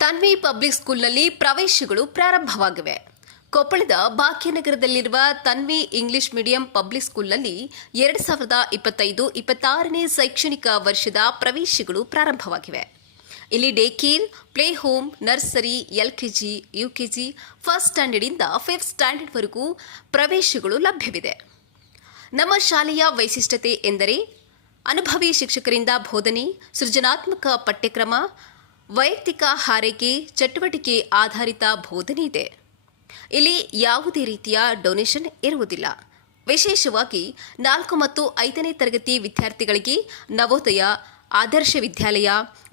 Tanvi public ಸ್ಕೂಲ್ನಲ್ಲಿ ಪ್ರವೇಶಗಳು ಪ್ರಾರಂಭವಾಗಿವೆ. ಕೊಪ್ಪಳದ ಭಾಗ್ಯನಗರದಲ್ಲಿರುವ ತನ್ವಿ ಇಂಗ್ಲಿಷ್ ಮೀಡಿಯಂ ಪಬ್ಲಿಕ್ ಸ್ಕೂಲ್ನಲ್ಲಿ 2025-26ನೇ ಶೈಕ್ಷಣಿಕ ವರ್ಷದ ಪ್ರವೇಶಗಳು ಪ್ರಾರಂಭವಾಗಿವೆ. ಇಲ್ಲಿ day care, play home, nursery, LKG, UKG, first ಸ್ಟ್ಯಾಂಡರ್ಡ್ನಿಂದ 5th ಸ್ಟ್ಯಾಂಡರ್ಡ್ವರೆಗೂ ಪ್ರವೇಶಗಳು ಲಭ್ಯವಿದೆ. ನಮ್ಮ ಶಾಲೆಯ ವೈಶಿಷ್ಟ್ಯತೆ ಎಂದರೆ ಅನುಭವಿ ಶಿಕ್ಷಕರಿಂದ ಬೋಧನೆ, ಸೃಜನಾತ್ಮಕ ಪಠ್ಯಕ್ರಮ, ವೈಯಕ್ತಿಕ ಹಾರೈಕೆ, ಚಟುವಟಿಕೆ ಆಧಾರಿತ ಬೋಧನೆ ಇದೆ. ಇಲ್ಲಿ ಯಾವುದೇ ರೀತಿಯ ಡೊನೇಷನ್ ಇರುವುದಿಲ್ಲ. ವಿಶೇಷವಾಗಿ 4 ಮತ್ತು 5ನೇ ತರಗತಿ ವಿದ್ಯಾರ್ಥಿಗಳಿಗೆ ನವೋದಯ, ಆದರ್ಶ ವಿದ್ಯಾಲಯ,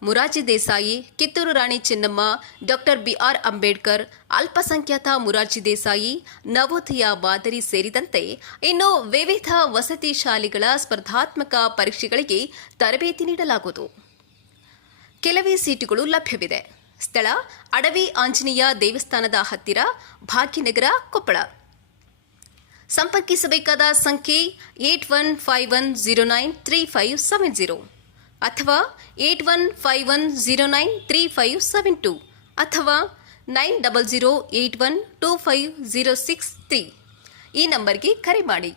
ಮುರಾರ್ಜಿ ದೇಸಾಯಿ, ಕಿತ್ತೂರು ರಾಣಿ ಚೆನ್ನಮ್ಮ, ಡಾಕ್ಟರ್ ಬಿಆರ್ ಅಂಬೇಡ್ಕರ್, ಅಲ್ಪಸಂಖ್ಯಾತ ಮುರಾರ್ಜಿ ದೇಸಾಯಿ, ನವೋದಯ ಮಾದರಿ ಸೇರಿದಂತೆ ಇನ್ನು ವಿವಿಧ ವಸತಿ ಶಾಲೆಗಳ ಸ್ಪರ್ಧಾತ್ಮಕ ಪರೀಕ್ಷೆಗಳಿಗೆ ತರಬೇತಿ ನೀಡಲಾಗುವುದು. ಕೆಲವೇ ಸೀಟುಗಳು ಲಭ್ಯವಿದೆ. ಸ್ಥಳ ಅಡವಿ ಆಂಜನೇಯ ದೇವಸ್ಥಾನದ ಹತ್ತಿರ, ಭಾಗ್ಯನಗರ, ಕೊಪ್ಪಳ. ಸಂಪರ್ಕಿಸಬೇಕಾದ ಸಂಖ್ಯೆ 8151093570 ಅಥವಾ 8151093572 ಅಥವಾ 9008125063 ಈ ನಂಬರ್ಗೆ ಕರೆ ಮಾಡಿ.